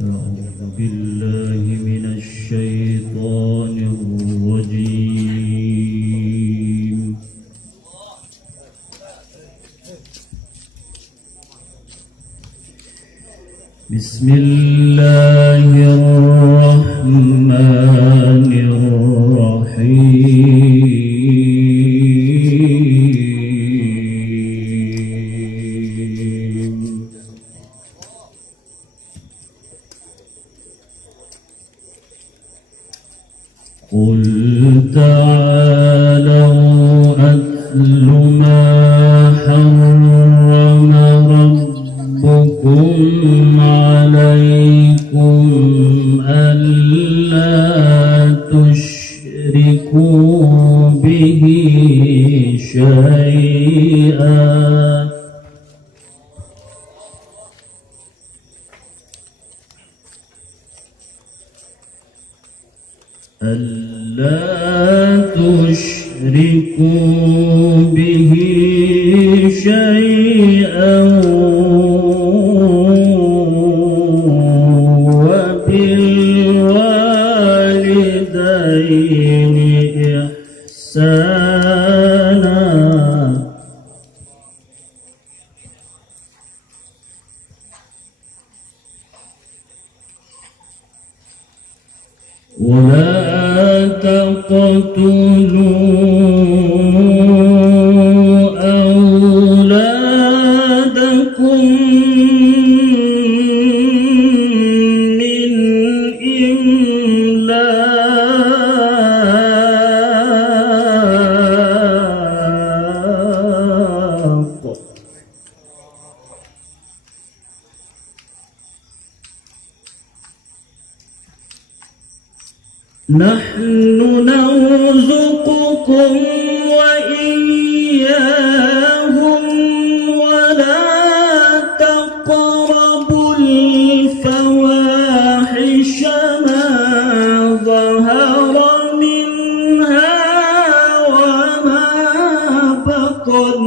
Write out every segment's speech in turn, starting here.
أعوذ بالله من الشيطان الرجيم. بسم الله الرحمن الرحيم. قل تعالوا أتل ما حرم ربكم عليكم ألا تشركوا به شيئا ألا تشركوا به شيئا وبالوالدين إحسانا ولا تقتلوا أولادكم من إملاق نحن نرزقكم وإياهم ولا تقربوا الفواحش ما ظهر منها وما بطن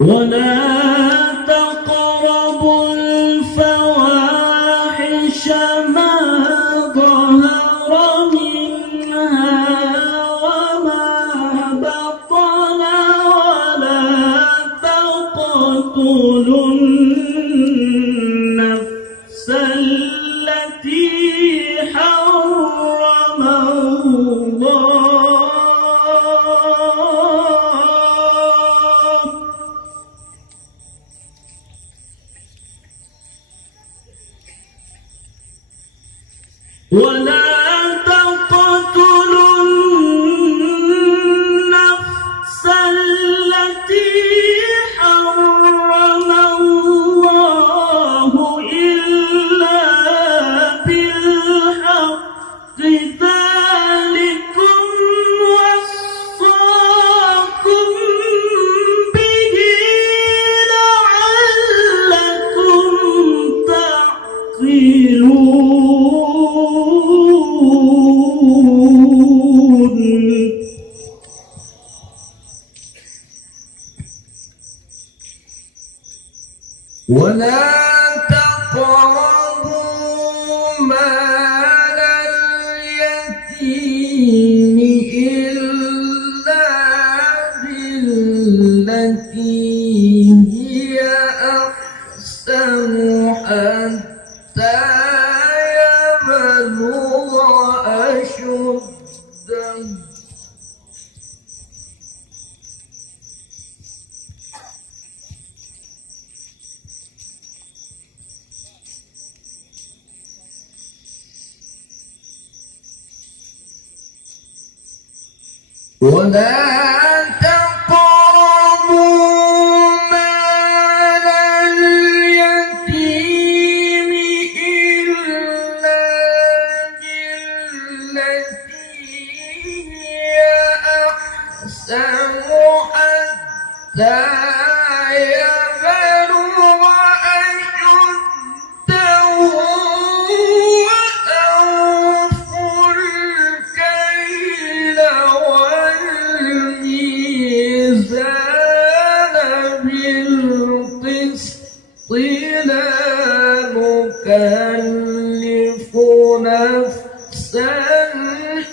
ولا تقربوا الفواحش ما ظهر منها وما بطن ولا تقتلوا النفس التي حرم الله ولا تقتلوا النفس التي حرم الله إلا بالحق ذلكم وصاكم به لعلكم تعقلون. ولا تقربوا مال اليتيم إلا بالتي هي أحسن حتى يبلغ أشده ولا تقربوا مال اليتيم إلا بالتي هي أحسن حتى يبلغ أشده وأوفوا الكيل والميزان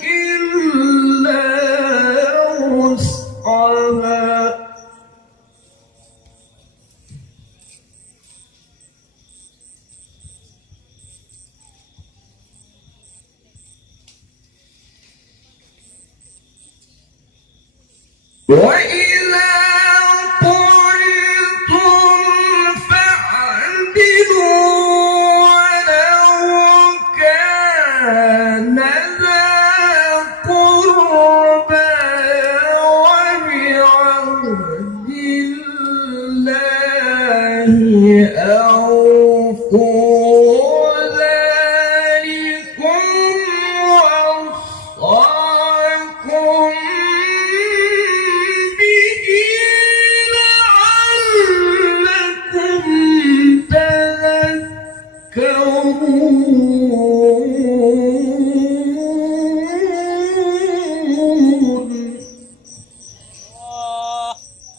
إلا وسعها وإذا قلتم فاعدلوا ولو كان ذا قربى وبعهد الله أوفوا ذلكم وصاكم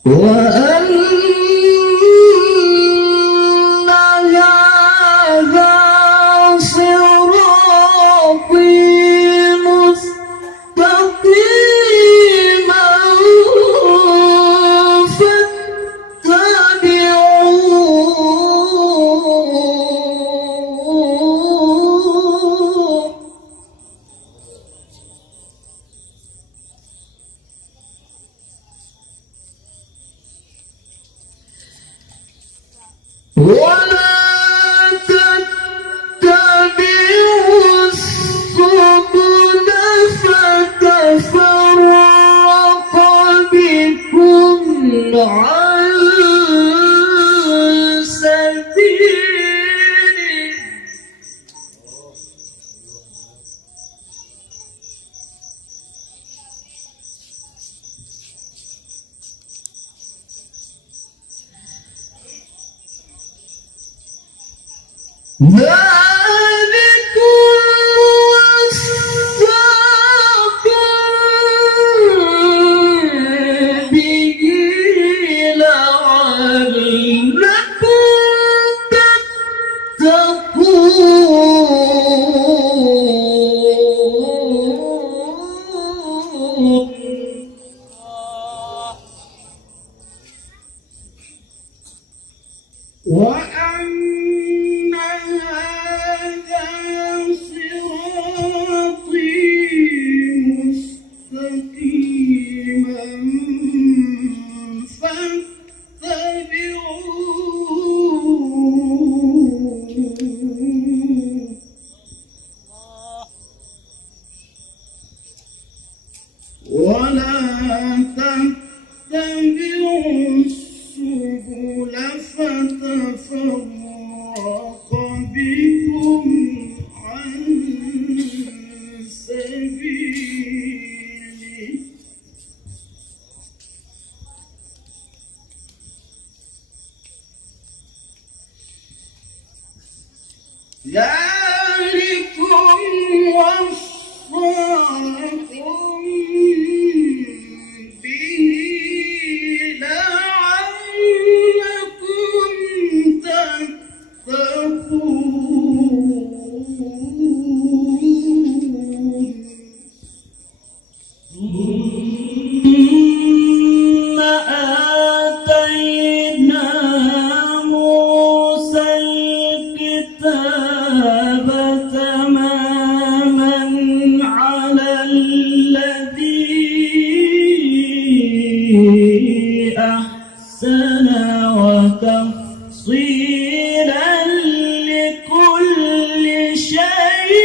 وأن هذا صراطي مستقيما فاتبعوه ولا تتبعوا السبل فتفرق بكم عن سبيله ذلكم وصاكم به لعلكم تتقون وأن هذا صراطي مستقيما فاتبعوه ولا تتبعوا السبل فتفرق بكم عن سبيله ذلكم وصاكم به لعلكم تتقون ثم آتينا موسى الكتاب تماما على الذي أحسن وتفصيلا لكل شيء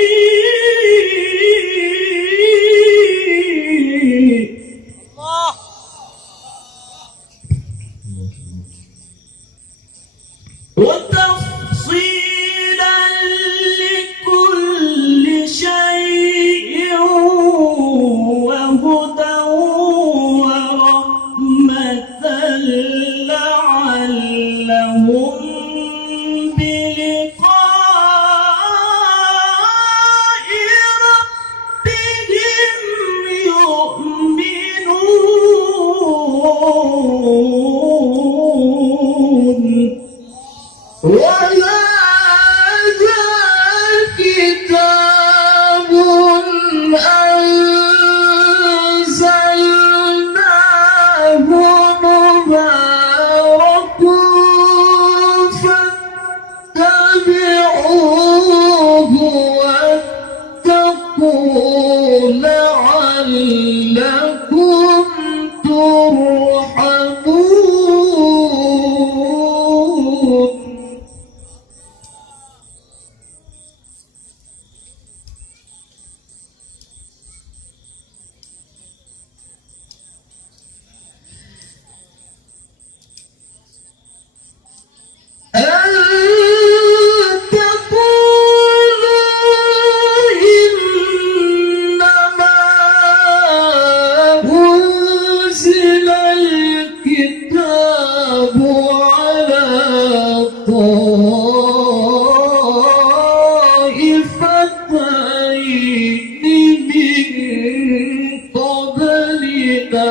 وتفصيلا لكل شيء وهدى ورحمة لعلهم بلقاء ربهم يؤمنون وهذا كتاب لعلكم ترحمون. أن تقولوا إنما أنزل الكتاب على طائفتين من قبلنا